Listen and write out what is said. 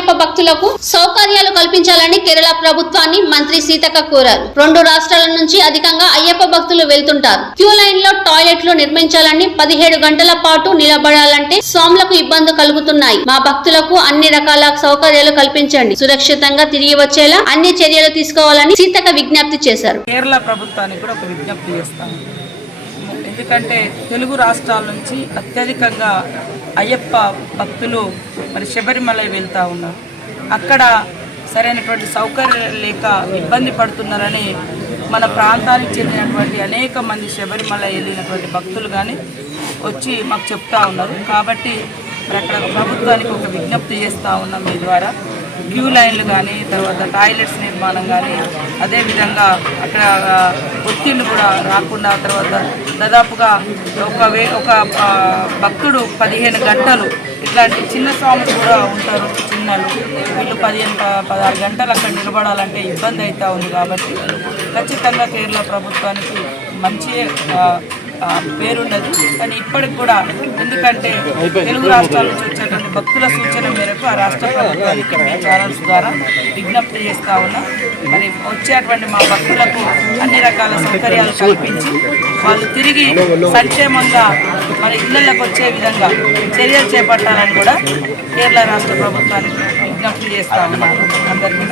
అయ్యప్ప భక్తులకు సౌకర్యాలు కల్పించాలని కేరళ ప్రభుత్వాన్ని మంత్రి సీతక్క కోరారు. 2 రాష్ట్రాల నుంచి అధికంగా అయ్యప్ప భక్తులు వెళ్తుంటారు. క్యూ లైన్ లో టాయిలెట్లు నిర్మించాలని 17 గంటల పాటు నిలబడాలంటే స్వాములకు ఇబ్బంది కలుగుతున్నాయి. మా భక్తులకు అన్ని రకాల సౌకర్యాలు కల్పించండి, సురక్షితంగా తిరిగి వచ్చేలా అన్ని చర్యలు తీసుకోవాలని సీతక్క విజ్ఞప్తి చేశారు. కేరళ ప్రభుత్వానికి కూడా ఒక విజ్ఞప్తి చేస్తాను. ఎందుకంటే తెలుగు రాష్ట్రాల నుంచి అత్యధికంగా అయ్యప్ప భక్తులు మరి శబరిమల వెళ్తూ ఉన్నారు. అక్కడ సరైనటువంటి సౌకర్యాలు లేక ఇబ్బంది పడుతున్నారని మన ప్రాంతానికి చెందినటువంటి అనేక మంది శబరిమల వెళ్ళినటువంటి భక్తులు కానీ వచ్చి మాకు చెప్తా ఉన్నారు. కాబట్టి మరి అక్కడ ప్రభుత్వానికి ఒక విజ్ఞప్తి చేస్తూ ఉన్నాం మీ ద్వారా. క్యూ లైన్లు కానీ, తర్వాత టాయిలెట్స్ నిర్మాణం కానీ, అదేవిధంగా అక్కడ ఒత్తిళ్లు కూడా రాకుండా, తర్వాత దాదాపుగా ఒక భక్తుడు 15 గంటలు ఇట్లాంటి చిన్న స్వాములు కూడా ఉంటారు, చిన్నలు వీళ్ళు 15-16 గంటలు అక్కడ నిలబడాలంటే ఇబ్బంది అవుతూ ఉంది. కాబట్టి ఖచ్చితంగా కేరళ ప్రభుత్వానికి మంచి పేరున్నది. కానీ ఇప్పటికి కూడా ఎందుకంటే తెలుగు రాష్ట్రాల నుంచి వచ్చేటువంటి భక్తుల సూచన మేరకు ఆ రాష్ట్ర ప్రభుత్వానికి మీ ఛానల్స్ ద్వారా విజ్ఞప్తి చేస్తూ ఉన్నాం. మరి వచ్చేటువంటి మా భక్తులకు అన్ని రకాల సౌకర్యాలు కల్పించి వాళ్ళు తిరిగి సంక్షేమంగా మరి ఇళ్లకు వచ్చే విధంగా చర్యలు చేపట్టాలని కూడా కేరళ రాష్ట్ర ప్రభుత్వానికి విజ్ఞప్తి చేస్తూ ఉన్నాం. అందరికీ